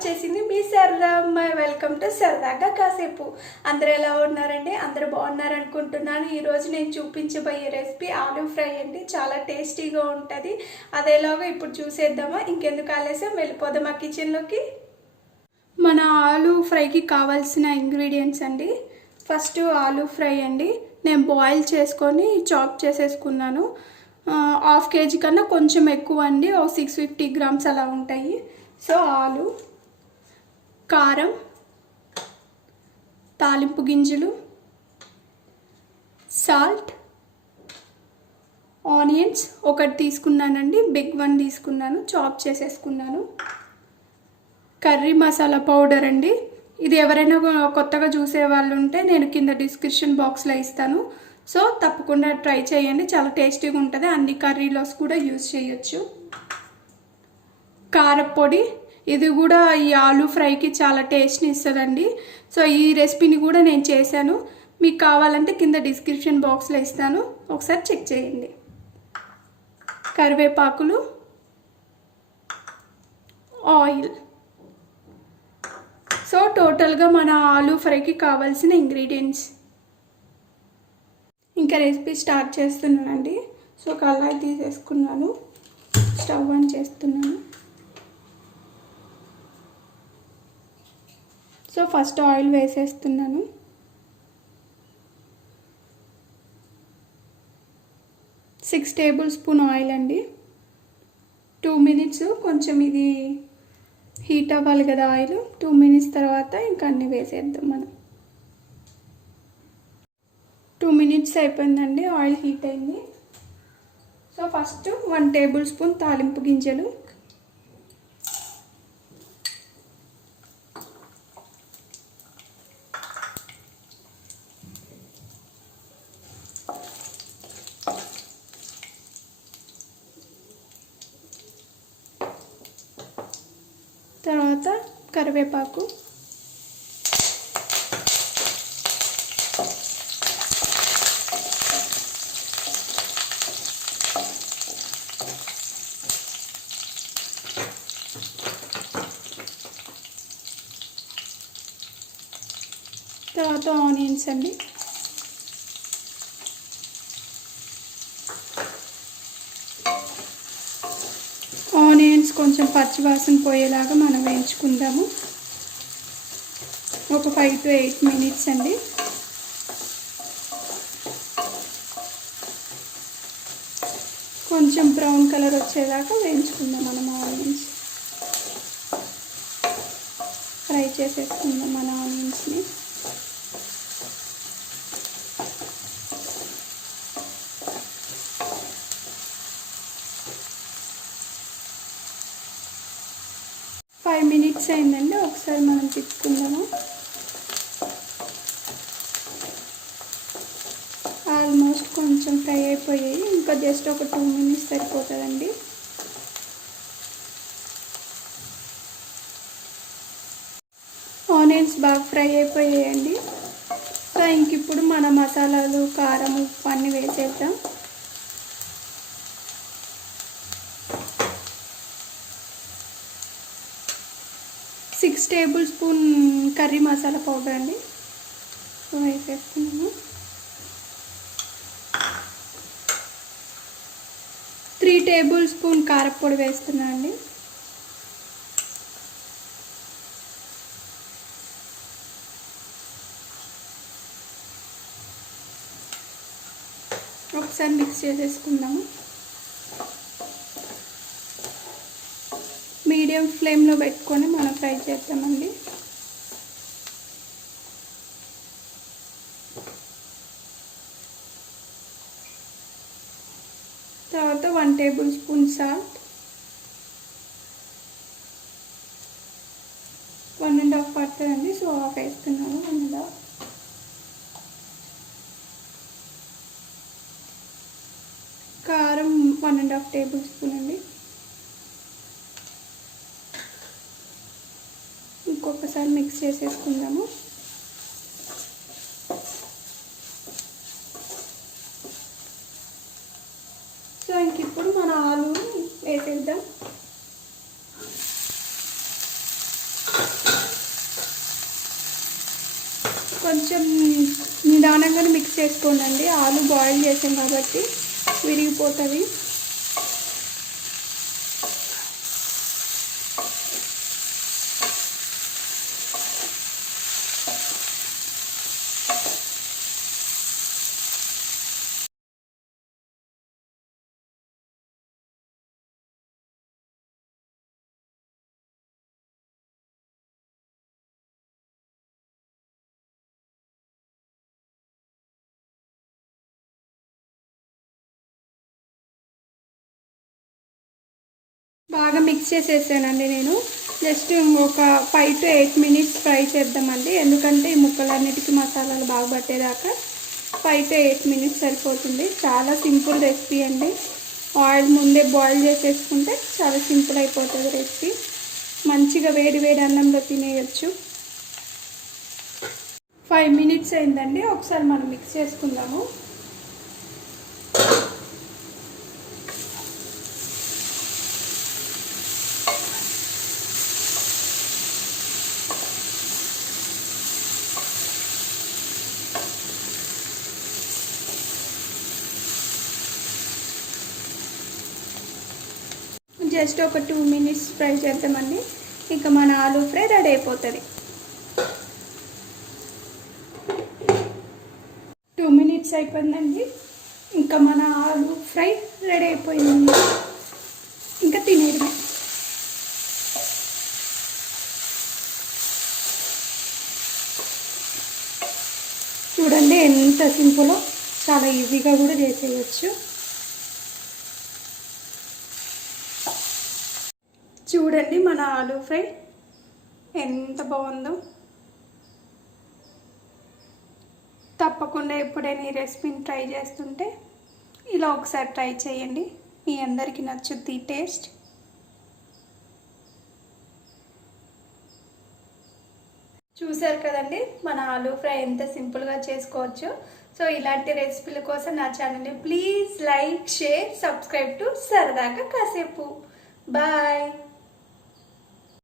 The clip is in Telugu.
వచ్చేసింది మీ సరదా అమ్మాయి. వెల్కమ్ టు సరదాగా కాసేపు. అందరూ ఎలా ఉన్నారండి? అందరూ బాగున్నారు అనుకుంటున్నాను. ఈరోజు నేను చూపించబోయే రెసిపీ ఆలూ ఫ్రై అండి. చాలా టేస్టీగా ఉంటుంది. అదేలాగా ఇప్పుడు చూసేద్దామా? ఇంకెందుకు ఆలస్యం, వెళ్ళిపోదామా కిచెన్లోకి. మన ఆలూ ఫ్రైకి కావాల్సిన ఇంగ్రీడియంట్స్ అండి. ఫస్ట్ ఆలూ ఫ్రై అండి, నేను బాయిల్ చేసుకొని చాప్ చేసేసుకున్నాను. హాఫ్ కేజీ కన్నా కొంచెం ఎక్కువ అండి, ఓ 650 గ్రామ్స్ అలా ఉంటాయి. సో ఆలు, కారం, తాలింపు గింజలు, సాల్ట్, ఆనియన్స్ ఒకటి తీసుకున్నానండి, బిగ్ వన్ తీసుకున్నాను, చాప్ చేసేసుకున్నాను. కర్రీ మసాలా పౌడర్ అండి, ఇది ఎవరైనా కొత్తగా చూసే వాళ్ళు ఉంటే నేను కింద డిస్క్రిప్షన్ బాక్స్లో ఇస్తాను. సో తప్పకుండా ట్రై చేయండి, చాలా టేస్టీగా ఉంటుంది. అన్ని కర్రీలోస్ కూడా యూజ్ చేయొచ్చు. కారపొడి, ఇది కూడా ఈ ఆలూ ఫ్రైకి చాలా టేస్ట్ని ఇస్తుందండి. సో ఈ రెసిపీని కూడా నేను చేశాను, మీకు కావాలంటే కింద డిస్క్రిప్షన్ బాక్స్లో ఇస్తాను, ఒకసారి చెక్ చేయండి. కరివేపాకులు, ఆయిల్. సో టోటల్గా మన ఆలూ ఫ్రైకి కావాల్సిన ఇంగ్రీడియంట్స్. ఇంకా రెసిపీ స్టార్ట్ చేస్తున్నానండి. సో కళాయి తీసేసుకున్నాను, స్టవ్ ఆన్ చేస్తున్నాను. సో ఫస్ట్ ఆయిల్ వేసేస్తున్నాను. సిక్స్ టేబుల్ స్పూన్ ఆయిల్ అండి. 2 minutes కొంచెం ఇది హీట్ అవ్వాలి కదా ఆయిల్. 2 minutes తర్వాత ఇంకా అన్నీ వేసేద్దాం మనం. 2 minutes అయిపోయిందండి, ఆయిల్ హీట్ అయింది. సో ఫస్ట్ 1 టేబుల్ స్పూన్ తాలింపు గింజలు, తర్వాత కరివేపాకు, తర్వాత ఆనియన్స్ అండి. ఆనియన్స్ కొంచెం పచ్చివాసన పోయేలాగా మనం వేయించుకుందాము, ఒక 5 to 8 minutes అండి. కొంచెం బ్రౌన్ కలర్ వచ్చేదాకా వేయించుకుందాం మనం. ఆనియన్స్ ఫ్రై చేసేసుకుందాం మన ఆనియన్స్ని. ఫైవ్ మినిట్స్ అయిందండి, ఒకసారి మనం తిప్పుకుందాము. ఆల్మోస్ట్ కొంచెం ఫ్రై అయిపోయాయి, ఇంకా జస్ట్ ఒక 2 minutes సరిపోతుందండి. ఆనియన్స్ బాగా ఫ్రై అయిపోయాయండి. సో ఇంక ఇప్పుడు మన మసాలాలు, కారం, ఉప్పు అన్నీ వేసేద్దాం. Six table spoon curry masala powder అండి, సో వేసేస్తున్నాము. 3 టేబుల్ స్పూన్ కారపొడి వేస్తున్నాను అండి. ఒకసారి మిక్స్ చేసేసుకుందాము. మీడియం ఫ్లేమ్లో పెట్టుకొని మనం ఫ్రై చేద్దామండి. తర్వాత 1 టేబుల్ స్పూన్ సాల్ట్, 1.5 పడుతుందండి, సో హాఫ్ వేస్తున్నాను. 1.5. కారం 1.5 టేబుల్ స్పూన్ అండి. ఇంకొకసారి మిక్స్ చేసేసుకుందాము. సో ఇంక ఇప్పుడు మన ఆలూని వేసేద్దాం. కొంచెం నిదానంగానే మిక్స్ చేసుకోండి. ఆలు బాయిల్ చేసాం కాబట్టి విరిగిపోతుంది. బాగా మిక్స్ చేసేసానండి. నేను జస్ట్ ఒక 5 to 8 minutes ఫ్రై చేద్దామండి. ఎందుకంటే ఈ ముక్కలన్నిటికీ మసాలాలు బాగా పట్టేదాకా 5 to 8 minutes సరిపోతుంది. చాలా సింపుల్ రెసిపీ అండి. ఆయిల్ ముందే బాయిల్ చేసేసుకుంటే చాలా సింపుల్ అయిపోతుంది రెసిపీ. మంచిగా వేడి వేడి అన్నంలో తినేయచ్చు. 5 minutes అయిందండి. ఒకసారి మనం మిక్స్ చేసుకుందాము. జస్ట్ ఒక 2 minutes ఫ్రై చేద్దామండి. ఇంకా మన ఆలూ ఫ్రై రెడీ అయిపోతుంది. 2 minutes అయిపోయిందండి. ఇంకా మన ఆలూ ఫ్రై రెడీ అయిపోయింది. ఇంకా తినేయడమే. చూడండి ఎంత సింపుల్లో, చాలా ఈజీగా కూడా చేసేయచ్చు. చూడండి మన ఆలూ ఫ్రై ఎంత బాగుందో. తప్పకుండా ఎప్పుడైనా ఈ రెసిపీని ట్రై చేస్తుంటే ఇలా ఒకసారి ట్రై చేయండి. మీ అందరికీ నచ్చుద్ది టేస్ట్. చూసారు కదండి మన ఆలూ ఫ్రై ఎంత సింపుల్గా చేసుకోవచ్చు. సో ఇలాంటి రెసిపీల కోసం నా ఛానల్ని please like, share, subscribe to సరదాగా కాసేపు. బాయ్.